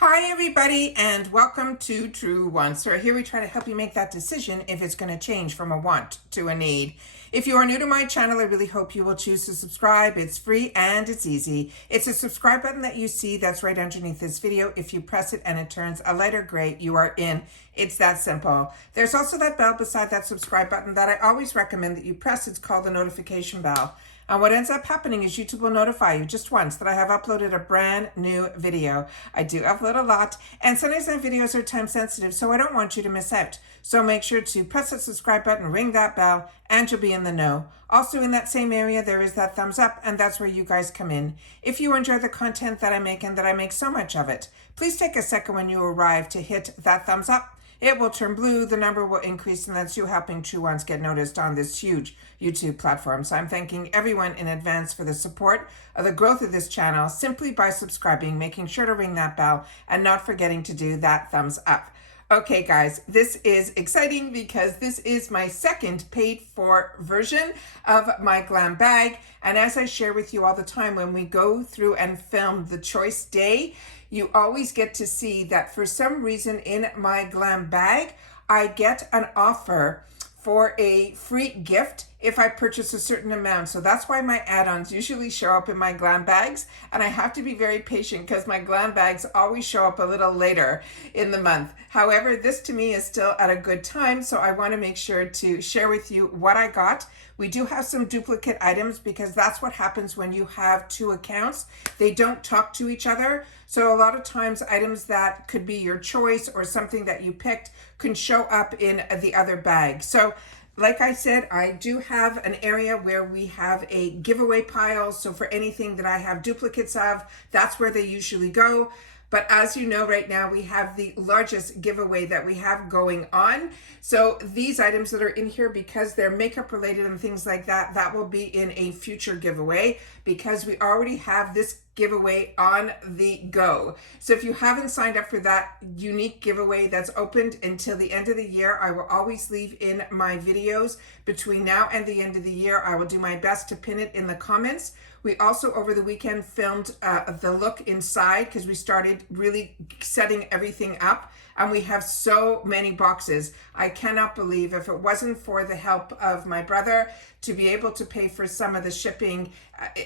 Hi everybody and welcome to True Wants. So here we try to help you make that decision if it's going to change from a want to a need. If you are new to my channel, I really hope you will choose to subscribe. It's free and it's easy. It's a subscribe button that you see that's right underneath this video. If you press it and it turns a lighter gray, you are in. It's that simple. There's also that bell beside that subscribe button that I always recommend that you press. It's called the notification bell. And what ends up happening is YouTube will notify you just once that I have uploaded a brand new video. I do upload a lot, and sometimes my videos are time sensitive, so I don't want you to miss out. So make sure to press that subscribe button, ring that bell, and you'll be in the know. Also in that same area, there is that thumbs up, and that's where you guys come in. If you enjoy the content that I make and that I make so much of it, please take a second when you arrive to hit that thumbs up. It will turn blue, the number will increase, and that's you helping True Ones get noticed on this huge YouTube platform. So I'm thanking everyone in advance for the support of the growth of this channel simply by subscribing, making sure to ring that bell, and not forgetting to do that thumbs up. Okay guys, this is exciting because this is my second paid for version of my GlamBag. And as I share with you all the time, when we go through and film the choice day, you always get to see that for some reason in my GlamBag, I get an offer for a free gift if I purchase a certain amount. So that's why my add-ons usually show up in my GlamBags, and I have to be very patient because my GlamBags always show up a little later in the month. However, this to me is still at a good time, so I want to make sure to share with you what I got. We do have some duplicate items because that's what happens when you have two accounts. They don't talk to each other. So a lot of times items that could be your choice or something that you picked can show up in the other bag. So like I said, I do have an area where we have a giveaway pile. So for anything that I have duplicates of, that's where they usually go. But as you know, right now we have the largest giveaway that we have going on. So these items that are in here, because they're makeup related and things like that, that will be in a future giveaway because we already have this giveaway on the go. So if you haven't signed up for that unique giveaway that's opened until the end of the year, I will always leave in my videos between now and the end of the year. I will do my best to pin it in the comments. We also over the weekend filmed the look inside because we started really setting everything up, and we have so many boxes. I cannot believe if it wasn't for the help of my brother to be able to pay for some of the shipping,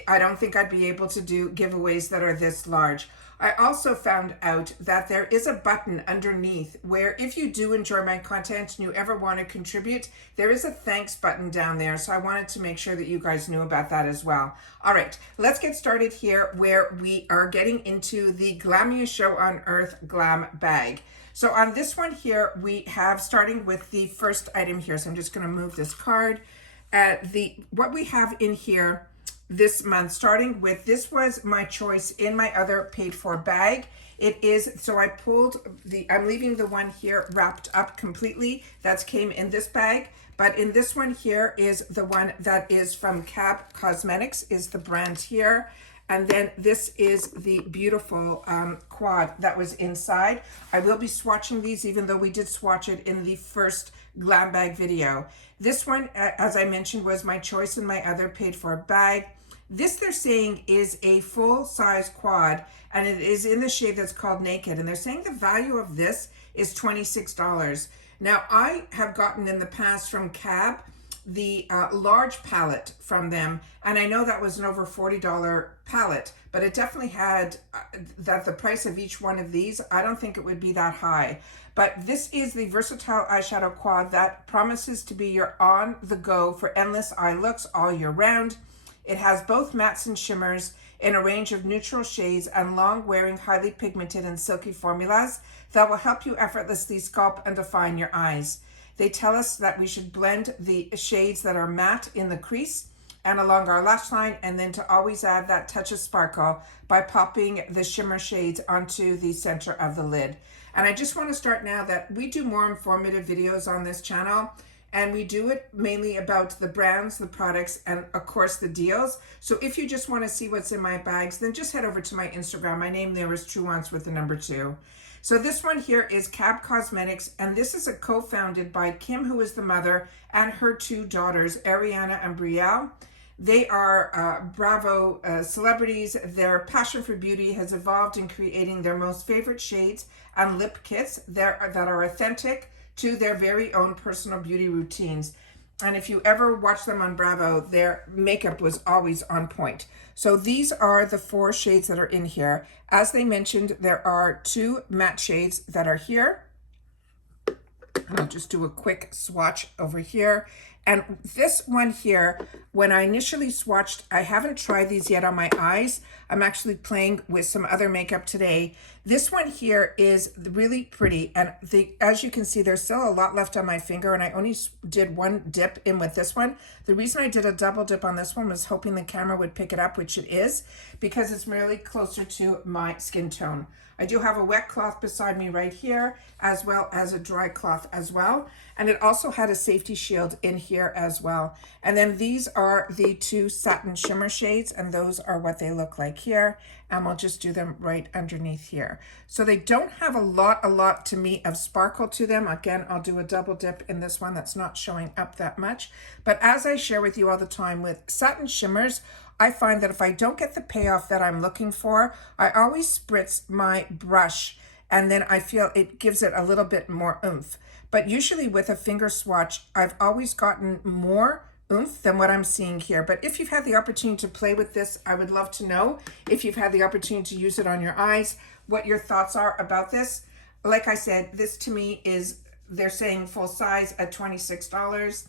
I don't think I'd be able to do giveaways that are this large. I also found out that there is a button underneath where if you do enjoy my content and you ever want to contribute, there is a thanks button down there. So I wanted to make sure that you guys knew about that as well. All right, let's get started here where we are getting into the Glamiest Show on Earth GlamBag. So on this one here, we have starting with the first item here. So I'm just going to move this card. What we have in here this month, starting with, this was my choice in my other paid for bag. It is, so I pulled I'm leaving the one here wrapped up completely. That came in this bag. But in this one here is the one that is from Cab Cosmetics, is the brand here. And then this is the beautiful quad that was inside. I will be swatching these, even though we did swatch it in the first GlamBag video. This one, as I mentioned, was my choice in my other paid for bag. This, they're saying, is a full-size quad, and it is in the shade that's called Naked. And they're saying the value of this is $26. Now, I have gotten in the past from Cab the large palette from them, and I know that was an over $40 palette, but it definitely had that the price of each one of these, I don't think it would be that high. But this is the versatile eyeshadow quad that promises to be your on the go for endless eye looks all year round. It has both mattes and shimmers in a range of neutral shades and long wearing highly pigmented and silky formulas that will help you effortlessly sculpt and define your eyes. They tell us that we should blend the shades that are matte in the crease and along our lash line, and then to always add that touch of sparkle by popping the shimmer shades onto the center of the lid. And I just want to start now that we do more informative videos on this channel, and we do it mainly about the brands, the products, and of course the deals. So if you just want to see what's in my bags, then just head over to my Instagram. My name there is True Wants with the number 2. So this one here is Cab Cosmetics, and this is a co-founded by Kim, who is the mother, and her two daughters, Ariana and Brielle. They are Bravo celebrities. Their passion for beauty has evolved in creating their most favorite shades and lip kits that are authentic to their very own personal beauty routines. And if you ever watch them on Bravo, their makeup was always on point. So these are the 4 shades that are in here. As they mentioned, there are 2 matte shades that are here. And I'll just do a quick swatch over here. And this one here, when I initially swatched, I haven't tried these yet on my eyes. I'm actually playing with some other makeup today. This one here is really pretty. And as you can see, there's still a lot left on my finger, and I only did 1 dip in with this one. The reason I did a double dip on this one was hoping the camera would pick it up, which it is, because it's really closer to my skin tone. I do have a wet cloth beside me right here, as well as a dry cloth as well. And it also had a safety shield in here as well. And then these are the 2 satin shimmer shades, and those are what they look like here. And we'll just do them right underneath here. So they don't have a lot to me of sparkle to them. Again, I'll do a double dip in this one that's not showing up that much. But as I share with you all the time with satin shimmers, I find that if I don't get the payoff that I'm looking for, I always spritz my brush, and then I feel it gives it a little bit more oomph. But usually with a finger swatch, I've always gotten more oomph than what I'm seeing here. But if you've had the opportunity to play with this, I would love to know if you've had the opportunity to use it on your eyes, what your thoughts are about this. Like I said, this to me is, they're saying full size at $26.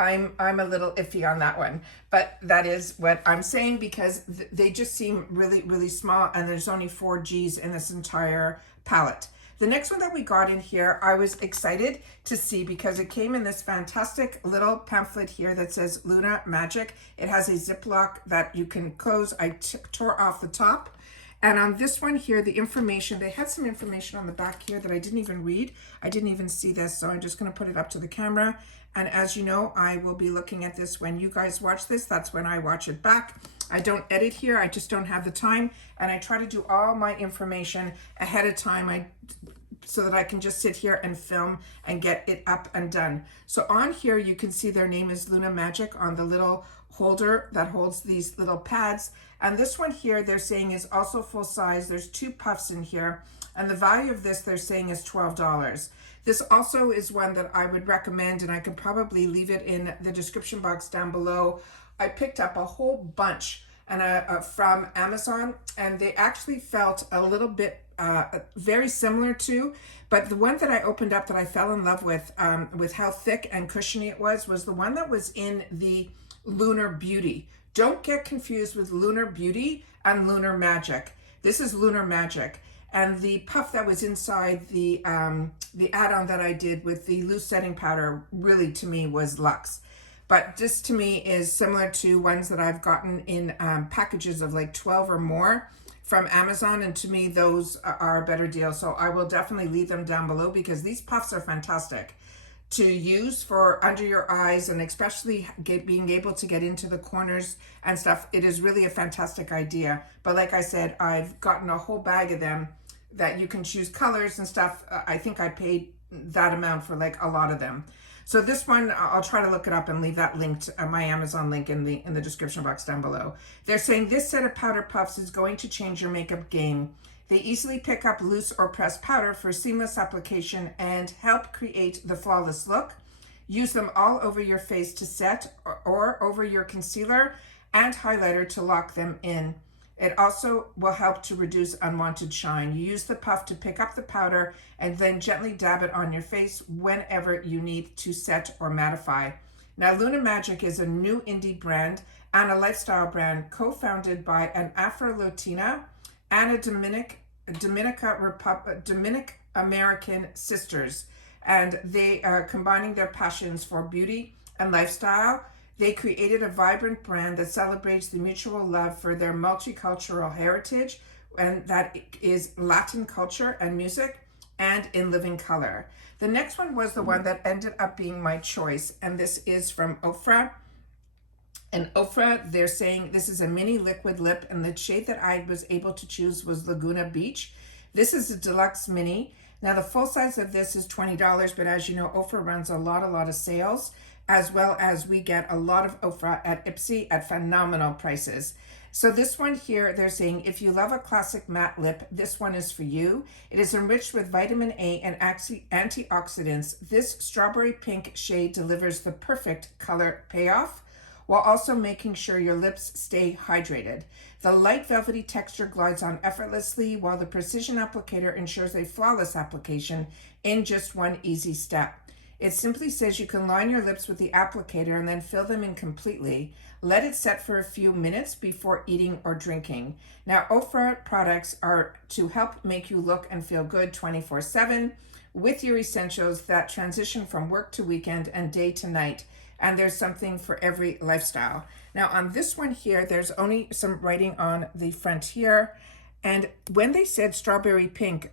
I'm a little iffy on that one, but that is what I'm saying, because they just seem really small, and there's only 4 G's in this entire palette. The next one that we got in here, I was excited to see because it came in this fantastic little pamphlet here that says Luna Magic. It has a Ziploc that you can close. I tore off the top. And on this one here, the information, they had some information on the back here that I didn't even read. I didn't even see this, so I'm just going to put it up to the camera. And as you know, I will be looking at this when you guys watch this. That's when I watch it back. I don't edit here. I just don't have the time. And I try to do all my information ahead of time so that I can just sit here and film and get it up and done. So on here, you can see their name is Luna Magic on the little holder that holds these little pads. And this one here, they're saying is also full size. There's 2 puffs in here. And the value of this, they're saying, is $12. This also is one that I would recommend, and I could probably leave it in the description box down below. I picked up a whole bunch from Amazon, and they actually felt a little bit very similar to, but the one that I opened up that I fell in love with how thick and cushiony it was the one that was in the Lunar Beauty. Don't get confused with Lunar Beauty and Lunar Magic. This is Lunar Magic. And the puff that was inside the add-on that I did with the loose setting powder really to me was luxe. But this to me is similar to ones that I've gotten in packages of like 12 or more from Amazon. And to me, those are a better deal. So I will definitely leave them down below because these puffs are fantastic to use for under your eyes, and especially being able to get into the corners and stuff. It is really a fantastic idea. But like I said, I've gotten a whole bag of them that you can choose colors and stuff. I think I paid that amount for like a lot of them. So this one, I'll try to look it up and leave that linked, my Amazon link in the description box down below. They're saying this set of powder puffs is going to change your makeup game. They easily pick up loose or pressed powder for seamless application and help create the flawless look. Use them all over your face to set or over your concealer and highlighter to lock them in. It also will help to reduce unwanted shine. You use the puff to pick up the powder and then gently dab it on your face whenever you need to set or mattify. Now, Luna Magic is a new indie brand and a lifestyle brand co-founded by an Afro-Latina and a Dominican American sisters. And they are combining their passions for beauty and lifestyle. They created a vibrant brand that celebrates the mutual love for their multicultural heritage, and that is Latin culture and music, and in living color. The next one was the one that ended up being my choice, and this is from Ofra. And Ofra, they're saying this is a mini liquid lip, and the shade that I was able to choose was Laguna Beach. This is a deluxe mini. Now the full size of this is $20, but as you know, Ofra runs a lot of sales. as well as we get a lot of Ofra at IPSY at phenomenal prices. So this one here, they're saying, if you love a classic matte lip, this one is for you. It is enriched with vitamin A and antioxidants. This strawberry pink shade delivers the perfect color payoff, while also making sure your lips stay hydrated. The light velvety texture glides on effortlessly, while the precision applicator ensures a flawless application in just one easy step. It simply says you can line your lips with the applicator and then fill them in completely. Let it set for a few minutes before eating or drinking. Now, Ofra products are to help make you look and feel good 24/7 with your essentials that transition from work to weekend and day to night. And there's something for every lifestyle. Now on this one here, there's only some writing on the front here. And when they said strawberry pink,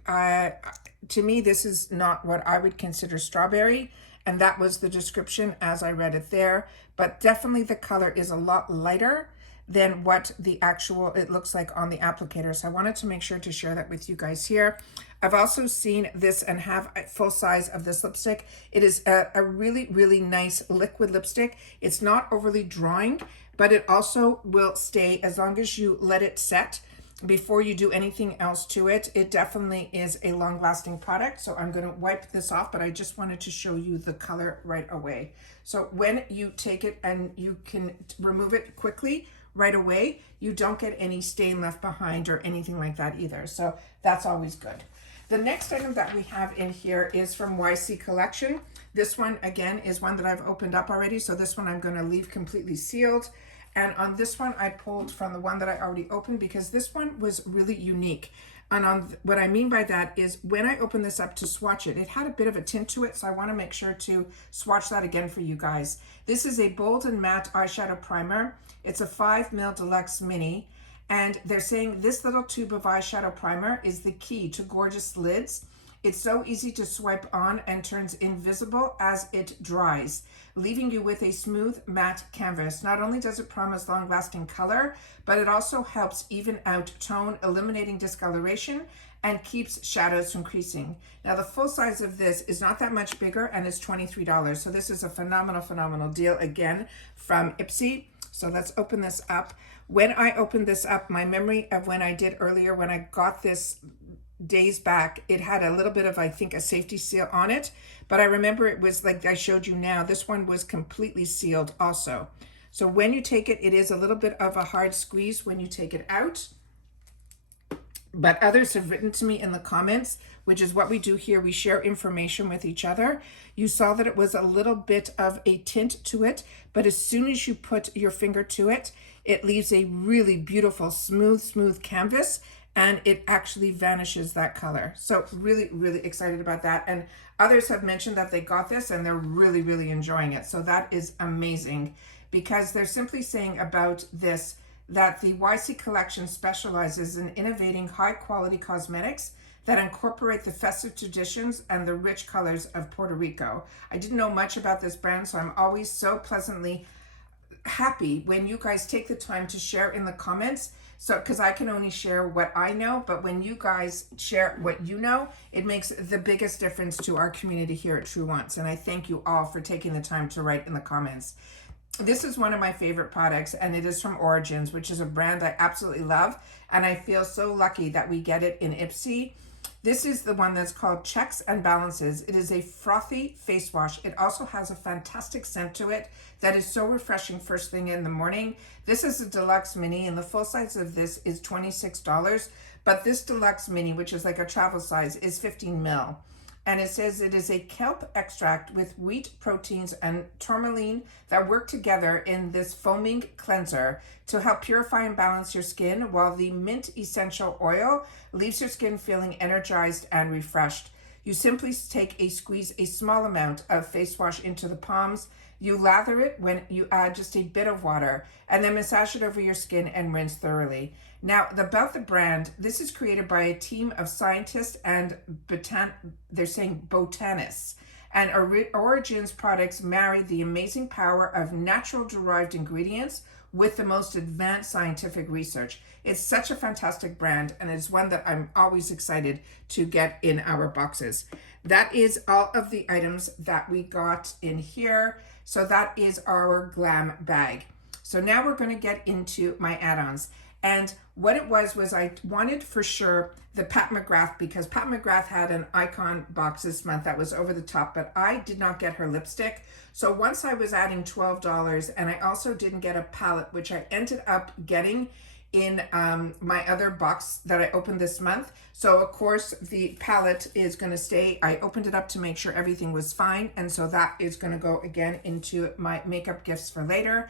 to me, this is not what I would consider strawberry. And that was the description as I read it there. But definitely the color is a lot lighter than what the actual, it looks like on the applicator. So I wanted to make sure to share that with you guys here. I've also seen this and have a full size of this lipstick. It is a really, really nice liquid lipstick. It's not overly drawing, but it also will stay as long as you let it set before you do anything else to it. It definitely is a long-lasting product. So I'm going to wipe this off, but I just wanted to show you the color right away. So when you take it and you can remove it quickly, right away, you don't get any stain left behind or anything like that either. So that's always good. The next item that we have in here is from YC Collection. This one, again, is one that I've opened up already. So this one I'm going to leave completely sealed. And on this one, I pulled from the one that I already opened because this one was really unique. And on what I mean by that is when I opened this up to swatch it, it had a bit of a tint to it. So I want to make sure to swatch that again for you guys. This is a bold and matte eyeshadow primer. It's a 5ml Deluxe Mini. And they're saying this little tube of eyeshadow primer is the key to gorgeous lids. It's so easy to swipe on and turns invisible as it dries, leaving you with a smooth matte canvas. Not only does it promise long-lasting color, but it also helps even out tone, eliminating discoloration, and keeps shadows from creasing. Now the full size of this is not that much bigger and it's $23. So this is a phenomenal, phenomenal deal again from IPSY. So let's open this up. When I opened this up, my memory of when I did earlier, when I got this days back, it had a little bit of, I think, a safety seal on it. But I remember it was like I showed you now, this one was completely sealed also. So when you take it, it is a little bit of a hard squeeze when you take it out. But others have written to me in the comments, which is what we do here. We share information with each other. You saw that it was a little bit of a tint to it, but as soon as you put your finger to it, it leaves a really beautiful, smooth canvas, and it actually vanishes that color. So really, really excited about that. And others have mentioned that they got this and they're really, really enjoying it. So that is amazing because they're simply saying about this that the YC Collection specializes in innovating high-quality cosmetics that incorporate the festive traditions and the rich colors of Puerto Rico. I didn't know much about this brand, so I'm always so pleasantly happy when you guys take the time to share in the comments. So, because I can only share what I know, but when you guys share what you know, it makes the biggest difference to our community here at True Wants. And I thank you all for taking the time to write in the comments. This is one of my favorite products, and it is from Origins, which is a brand I absolutely love. And I feel so lucky that we get it in IPSY. This is the one that's called Checks and Balances. It is a frothy face wash. It also has a fantastic scent to it that is so refreshing first thing in the morning. This is a Deluxe Mini, and the full size of this is $26. But this Deluxe Mini, which is like a travel size, is 15 ml. And it says it is a kelp extract with wheat proteins and tourmaline that work together in this foaming cleanser to help purify and balance your skin, while the mint essential oil leaves your skin feeling energized and refreshed. You simply squeeze a small amount of face wash into the palms. You lather it when you add just a bit of water and then massage it over your skin and rinse thoroughly. Now, about the brand, this is created by a team of scientists and botanists. And Origins products marry the amazing power of natural derived ingredients with the most advanced scientific research. It's such a fantastic brand, and it's one that I'm always excited to get in our boxes. That is all of the items that we got in here. So that is our GlamBag. So now we're going to get into my add-ons. And what it was I wanted for sure the Pat McGrath, because Pat McGrath had an icon box this month that was over the top, but I did not get her lipstick. So once I was adding $12, and I also didn't get a palette, which I ended up getting in my other box that I opened this month. So of course the palette is going to stay. I opened it up to make sure everything was fine, and so that is going to go again into my makeup gifts for later.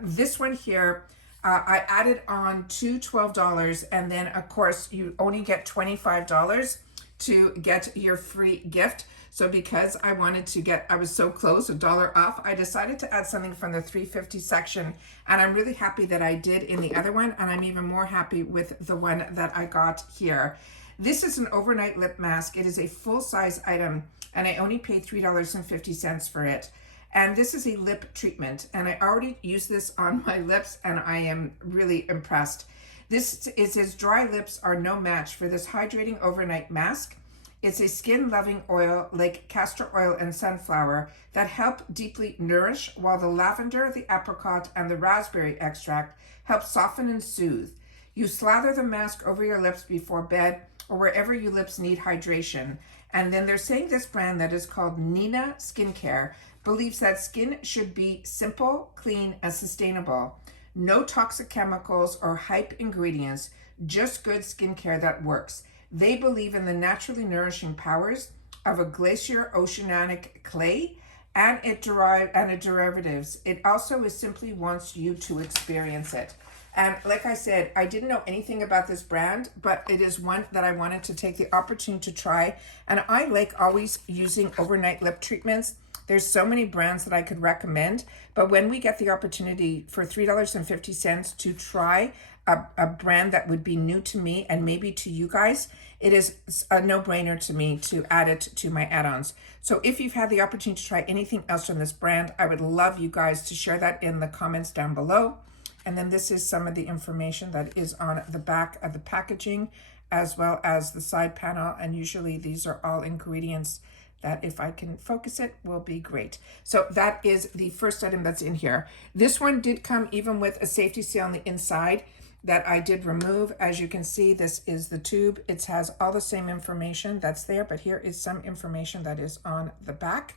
This one here, I added on to $12, and then of course you only get $25 to get your free gift. So because I wanted to get, I was so close, $1 off, I decided to add something from the $3.50 section, and I'm really happy that I did in the other one, and I'm even more happy with the one that I got here. This is an overnight lip mask. It is a full-size item, and I only paid $3.50 for it. And this is a lip treatment, and I already used this on my lips, and I am really impressed. This is his dry lips are no match for this hydrating overnight mask. It's a skin-loving oil like castor oil and sunflower that help deeply nourish, while the lavender, the apricot, and the raspberry extract help soften and soothe. You slather the mask over your lips before bed or wherever your lips need hydration. And then they're saying this brand that is called Nina Skincare believes that skin should be simple, clean, and sustainable. No toxic chemicals or hype ingredients, just good skincare that works. They believe in the naturally nourishing powers of a glacier oceanic clay and its derivatives. It also is simply wants you to experience it. And like I said, I didn't know anything about this brand, but it is one that I wanted to take the opportunity to try. And I like always using overnight lip treatments. There's so many brands that I could recommend, but when we get the opportunity for $3.50 to try a brand that would be new to me and maybe to you guys, it is a no-brainer to me to add it to my add-ons. So if you've had the opportunity to try anything else from this brand, I would love you guys to share that in the comments down below. And then this is some of the information that is on the back of the packaging, as well as the side panel. And usually these are all ingredients that, if I can focus it, will be great. So that is the first item that's in here. This one did come even with a safety seal on the inside that I did remove. As you can see, this is the tube. It has all the same information that's there, but here is some information that is on the back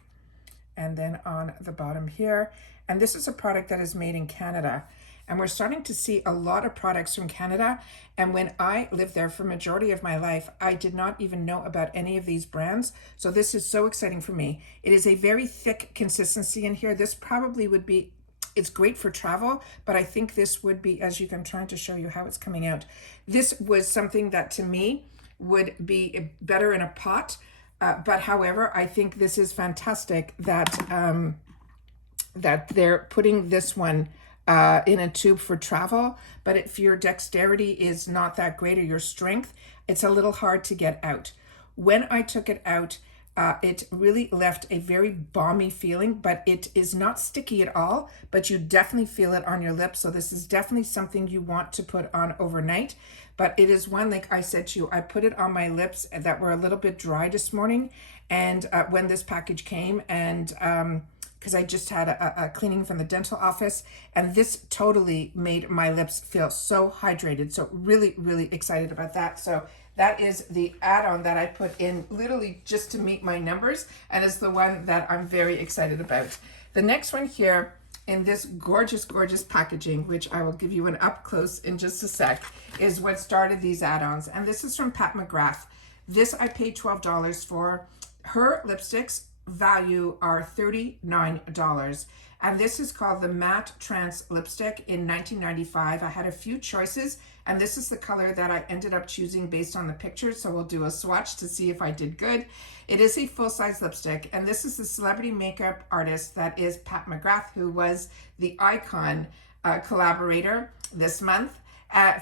and then on the bottom here. And this is a product that is made in Canada. And we're starting to see a lot of products from Canada. And when I lived there for majority of my life, I did not even know about any of these brands. So this is so exciting for me. It is a very thick consistency in here. This probably would be, it's great for travel, but I think this would be, as you can, I'm trying to show you how it's coming out. This was something that to me would be better in a pot. But however, I think this is fantastic that, that they're putting this one in a tube for travel. But if your dexterity is not that great or your strength, it's a little hard to get out. When I took it out, it really left a very balmy feeling, but it is not sticky at all, but you definitely feel it on your lips. So this is definitely something you want to put on overnight. But it is one, like I said to you, I put it on my lips that were a little bit dry this morning. And when this package came, and because I just had a cleaning from the dental office, and this totally made my lips feel so hydrated. So really, really excited about that. So that is the add-on that I put in literally just to meet my numbers, and it's the one that I'm very excited about. The next one here in this gorgeous, gorgeous packaging, which I will give you an up close in just a sec, is what started these add-ons. And this is from Pat McGrath. This I paid $12 for. Her lipsticks value are $39, and this is called the Matte Trance Lipstick in 1995. I had a few choices, and this is the color that I ended up choosing based on the pictures, so we'll do a swatch to see if I did good. It is a full-size lipstick, and this is the celebrity makeup artist that is Pat McGrath, who was the Icon collaborator this month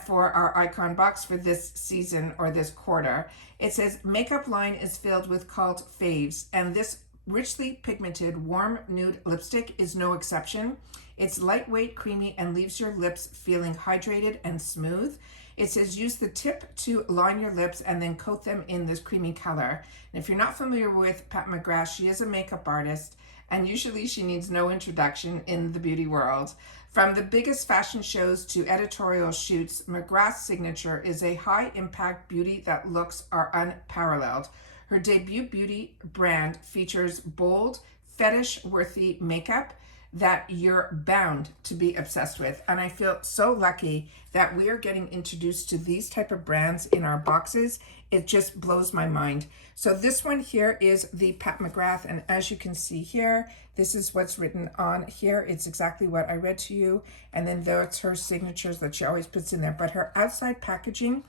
for our Icon box for this season or this quarter. It says makeup line is filled with cult faves, and this richly pigmented warm nude lipstick is no exception. It's lightweight, creamy, and leaves your lips feeling hydrated and smooth. It says use the tip to line your lips and then coat them in this creamy color. And if you're not familiar with Pat McGrath, she is a makeup artist, and usually she needs no introduction in the beauty world. From the biggest fashion shows to editorial shoots, McGrath's signature is a high-impact beauty that looks are unparalleled. Her debut beauty brand features bold, fetish-worthy makeup that you're bound to be obsessed with. And I feel so lucky that we are getting introduced to these type of brands in our boxes. It just blows my mind. So this one here is the Pat McGrath, and as you can see here, this is what's written on here. It's exactly what I read to you, and then there's her signatures that she always puts in there. But her outside packaging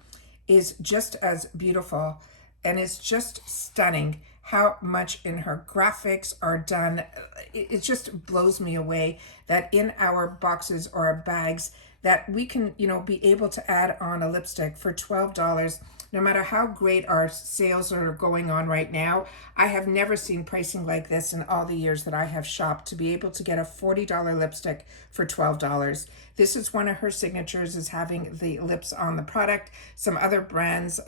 is just as beautiful, and it's just stunning how much in her graphics are done. It just blows me away that in our boxes or our bags that we can, be able to add on a lipstick for $12. No matter how great our sales are going on right now, I have never seen pricing like this in all the years that I have shopped, to be able to get a $40 lipstick for $12. This is one of her signatures, is having the lips on the product. Some other brands,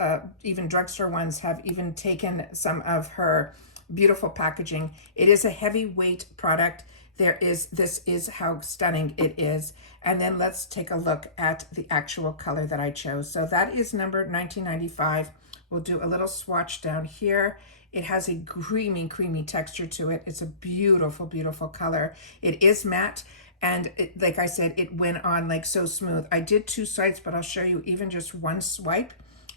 even drugstore ones, have even taken some of her beautiful packaging. It is a heavyweight product. This is how stunning it is. And then let's take a look at the actual color that I chose. So that is number 1995. We'll do a little swatch down here. It has a creamy texture to it. It's a beautiful, beautiful color. It is matte, and like I said, it went on like so smooth. I did 2 swipes, but I'll show you even just 1 swipe.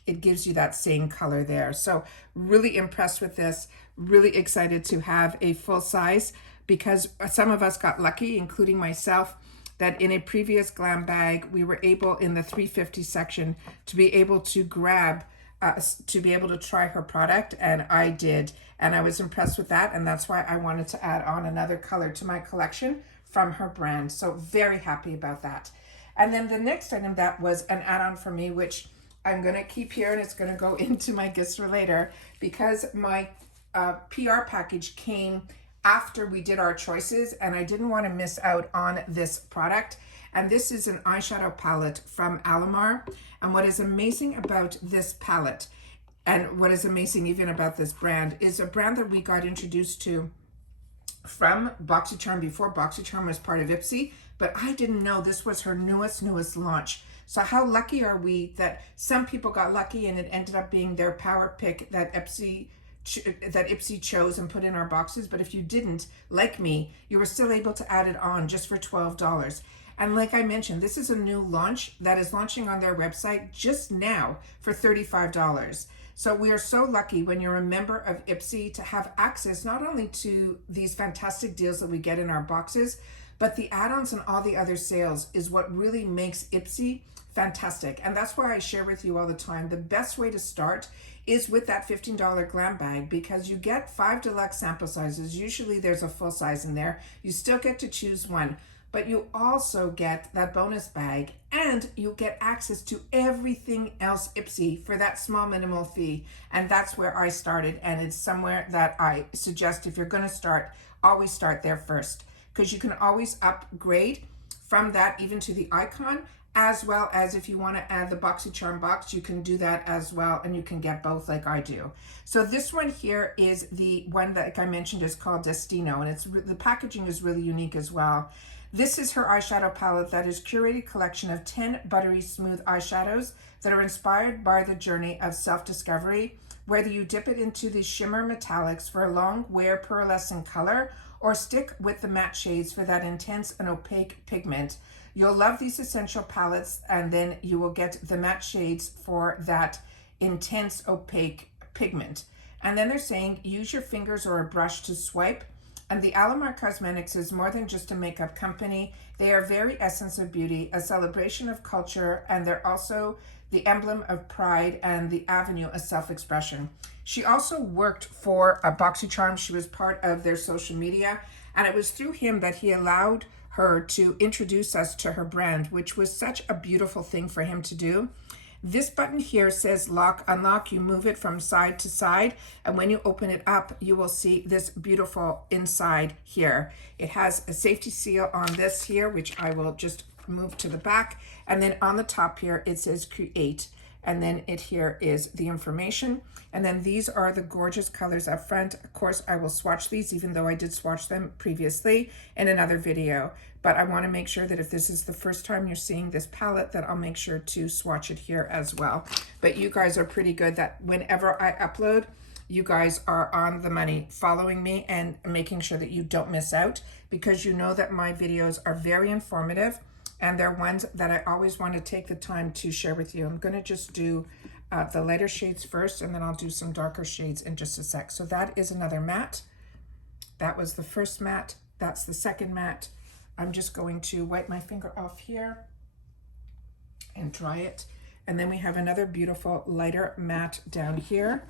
It gives you that same color there. So really impressed with this. Really excited to have a full size, because some of us got lucky, including myself, that in a previous GlamBag, we were able in the 350 section to be able to grab, to be able to try her product, and I did. And I was impressed with that, and that's why I wanted to add on another color to my collection from her brand. So very happy about that. And then the next item that was an add-on for me, which I'm gonna keep here and it's gonna go into my gifts for later, because my PR package came after we did our choices, and I didn't want to miss out on this product. And this is an eyeshadow palette from Alamar. And what is amazing about this palette, and what is amazing even about this brand, is a brand that we got introduced to from BoxyCharm before BoxyCharm was part of IPSY, but I didn't know this was her newest launch. So how lucky are we that some people got lucky and it ended up being their power pick that IPSY chose and put in our boxes. But if you didn't, like me, you were still able to add it on just for $12. And like I mentioned, this is a new launch that is launching on their website just now for $35. So we are so lucky when you're a member of IPSY to have access not only to these fantastic deals that we get in our boxes, but the add-ons and all the other sales is what really makes IPSY fantastic. And that's why I share with you all the time, the best way to start is with that $15 GlamBag, because you get 5 deluxe sample sizes. Usually there's a full size in there. You still get to choose one, but you also get that bonus bag, and you get access to everything else IPSY for that small minimal fee. And that's where I started, and it's somewhere that I suggest if you're going to start, always start there first, because you can always upgrade from that even to the icon, as well as if you want to add the BoxyCharm box, you can do that as well, and you can get both like I do. So this one here is the one that, like I mentioned, is called Destino, and it's the packaging is really unique as well. This is her eyeshadow palette that is curated collection of 10 buttery smooth eyeshadows that are inspired by the journey of self-discovery. Whether you dip it into the shimmer metallics for a long wear pearlescent color, or stick with the matte shades for that intense and opaque pigment, you'll love these essential palettes, and then you will get the matte shades for that intense opaque pigment. And then they're saying use your fingers or a brush to swipe. And the Alamar Cosmetics is more than just a makeup company. They are very essence of beauty, a celebration of culture, and they're also the emblem of pride and the avenue of self-expression. She also worked for BoxyCharm. She was part of their social media, and it was through him that he allowed her to introduce us to her brand, which was such a beautiful thing for him to do. This button here says lock, unlock. You move it from side to side, and when you open it up, you will see this beautiful inside here. It has a safety seal on this here, which I will just move to the back, and then on the top here, it says create. And then it here is the information. And then these are the gorgeous colors up front. Of course, I will swatch these, even though I did swatch them previously in another video. But I want to make sure that if this is the first time you're seeing this palette, that I'll make sure to swatch it here as well. But you guys are pretty good that whenever I upload, you guys are on the money, following me and making sure that you don't miss out, because you know that my videos are very informative. And they're ones that I always want to take the time to share with you. I'm going to just do the lighter shades first, and then I'll do some darker shades in just a sec. So that is another matte. That was the first matte. That's the second matte. I'm just going to wipe my finger off here and dry it. And then we have another beautiful lighter matte down here.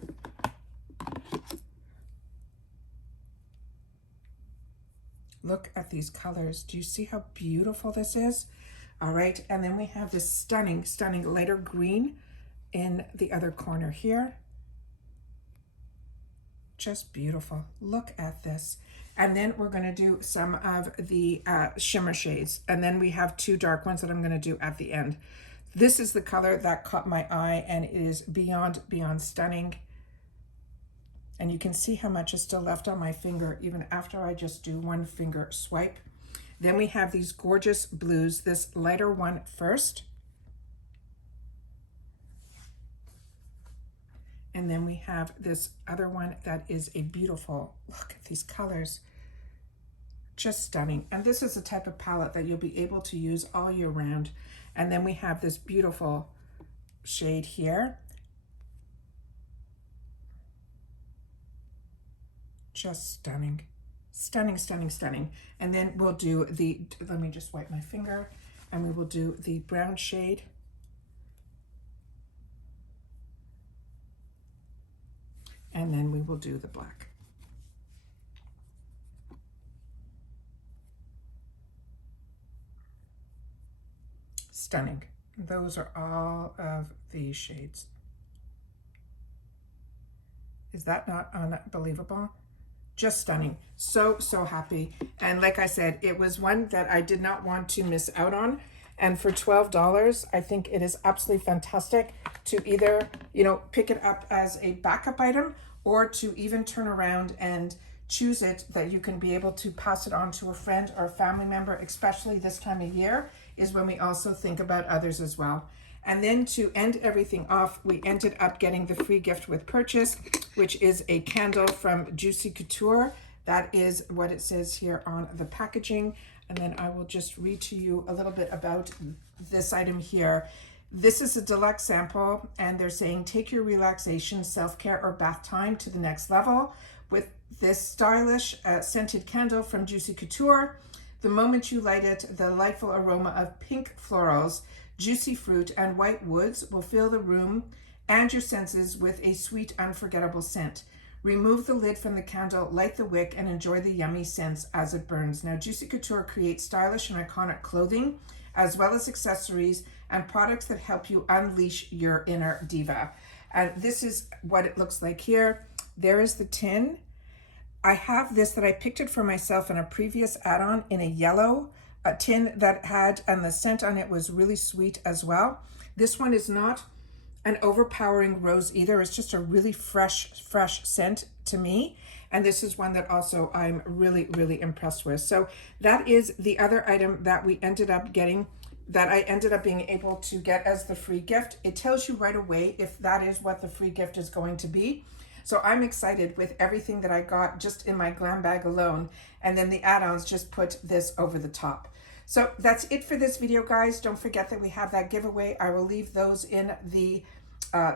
Look at these colors. Do you see how beautiful this is? All right, and then we have this stunning, stunning lighter green in the other corner here. Just beautiful. Look at this. And then we're going to do some of the shimmer shades. And then we have two dark ones that I'm going to do at the end. This is the color that caught my eye, and it is beyond, beyond stunning. And you can see how much is still left on my finger, even after I just do one finger swipe. Then we have these gorgeous blues, this lighter one first. And then we have this other one that is a beautiful, look at these colors, just stunning. And this is the type of palette that you'll be able to use all year round. And then we have this beautiful shade here. Just stunning, stunning, stunning, stunning. And then we'll do the, let me just wipe my finger, and we will do the brown shade. And then we will do the black. Stunning. Those are all of these shades. Is that not unbelievable? Just stunning. So, so happy. And like I said, it was one that I did not want to miss out on. And for $12, I think it is absolutely fantastic to either, you know, pick it up as a backup item, or to even turn around and choose it, that you can be able to pass it on to a friend or a family member, especially this time of year is when we also think about others as well. And then to end everything off, we ended up getting the free gift with purchase, which is a candle from Juicy Couture. That is what it says here on the packaging. And then I will just read to you a little bit about this item here. This is a deluxe sample, and they're saying take your relaxation, self-care, or bath time to the next level with this stylish scented candle from Juicy Couture. The moment you light it, the delightful aroma of pink florals, juicy fruit, and white woods will fill the room and your senses with a sweet, unforgettable scent. Remove the lid from the candle, light the wick, and enjoy the yummy scents as it burns. Now, Juicy Couture creates stylish and iconic clothing, as well as accessories and products that help you unleash your inner diva. And this is what it looks like here. There is the tin. I have this that I picked it for myself in a previous add-on in a yellow tin that had, and the scent on it was really sweet as well. This one is not an overpowering rose either. It's just a really fresh scent to me. And this is one that also I'm really, really impressed with. So that is the other item that we ended up getting, that I ended up being able to get as the free gift. It tells you right away if that is what the free gift is going to be. So I'm excited with everything that I got just in my GlamBag alone. And then the add-ons just put this over the top. So that's it for this video, guys. Don't forget that we have that giveaway. I will leave those in the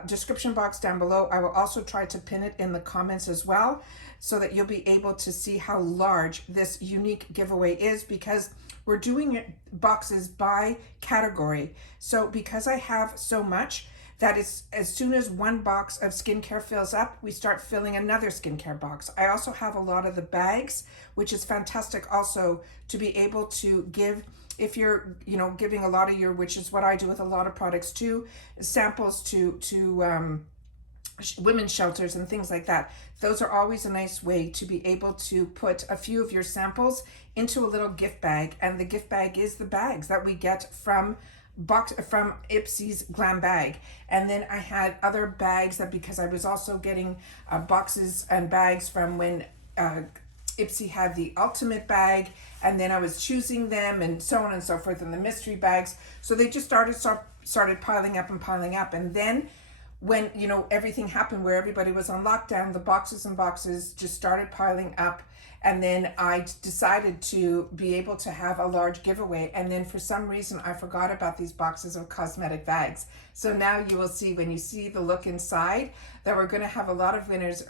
description box down below. I will also try to pin it in the comments as well, so that you'll be able to see how large this unique giveaway is, because we're doing it boxes by category. So because I have so much, that is, as soon as one box of skincare fills up, we start filling another skincare box. I also have a lot of the bags, which is fantastic also to be able to give if you're, you know, giving a lot of your, which is what I do with a lot of products too, samples to women's shelters and things like that. Those are always a nice way to be able to put a few of your samples into a little gift bag. And the gift bag is the bags that we get from IPSY's GlamBag. And then I had other bags that, because I was also getting boxes and bags from when IPSY had the ultimate bag, and then I was choosing them and so on and so forth, and the mystery bags. So they just started piling up and piling up. And then when, you know, everything happened where everybody was on lockdown, the boxes and boxes just started piling up. And then I decided to be able to have a large giveaway. And then for some reason, I forgot about these boxes of cosmetic bags. So now you will see, when you see the look inside, that we're going to have a lot of winners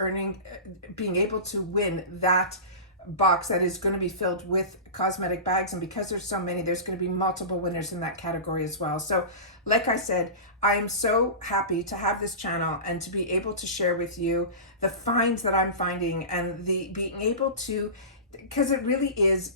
being able to win that box that is going to be filled with cosmetic bags. And because there's so many, there's going to be multiple winners in that category as well. So like I said, I am so happy to have this channel and to be able to share with you the finds that I'm finding, and the being able to, because it really is,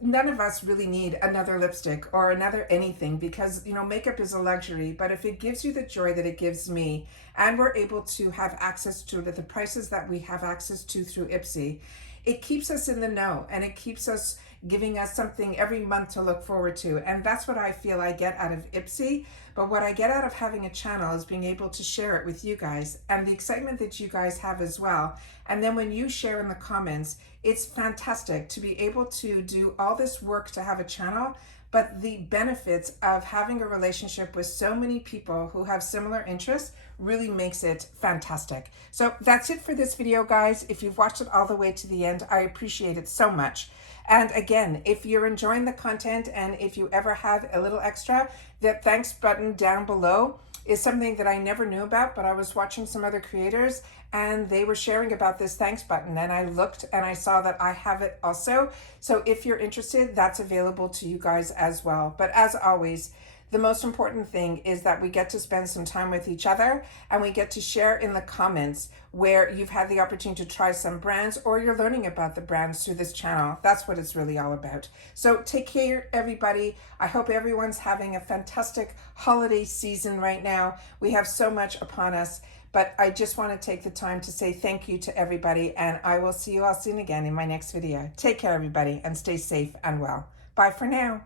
none of us really need another lipstick or another anything, because, you know, makeup is a luxury. But if it gives you the joy that it gives me, and we're able to have access to it at the prices that we have access to through IPSY, it keeps us in the know, and it keeps us giving us something every month to look forward to. And that's what I feel I get out of IPSY. But what I get out of having a channel is being able to share it with you guys, and the excitement that you guys have as well. And then when you share in the comments, it's fantastic to be able to do all this work to have a channel, but the benefits of having a relationship with so many people who have similar interests really makes it fantastic. So that's it for this video, guys. If you've watched it all the way to the end, I appreciate it so much. And again, if you're enjoying the content, and if you ever have a little extra, that thanks button down below is something that I never knew about, but I was watching some other creators and they were sharing about this thanks button, and I looked and I saw that I have it also. So if you're interested, that's available to you guys as well. But as always, the most important thing is that we get to spend some time with each other, and we get to share in the comments where you've had the opportunity to try some brands, or you're learning about the brands through this channel. That's what it's really all about. So take care, everybody. I hope everyone's having a fantastic holiday season right now. We have so much upon us, but I just want to take the time to say thank you to everybody, and I will see you all soon again in my next video. Take care, everybody, and stay safe and well. Bye for now.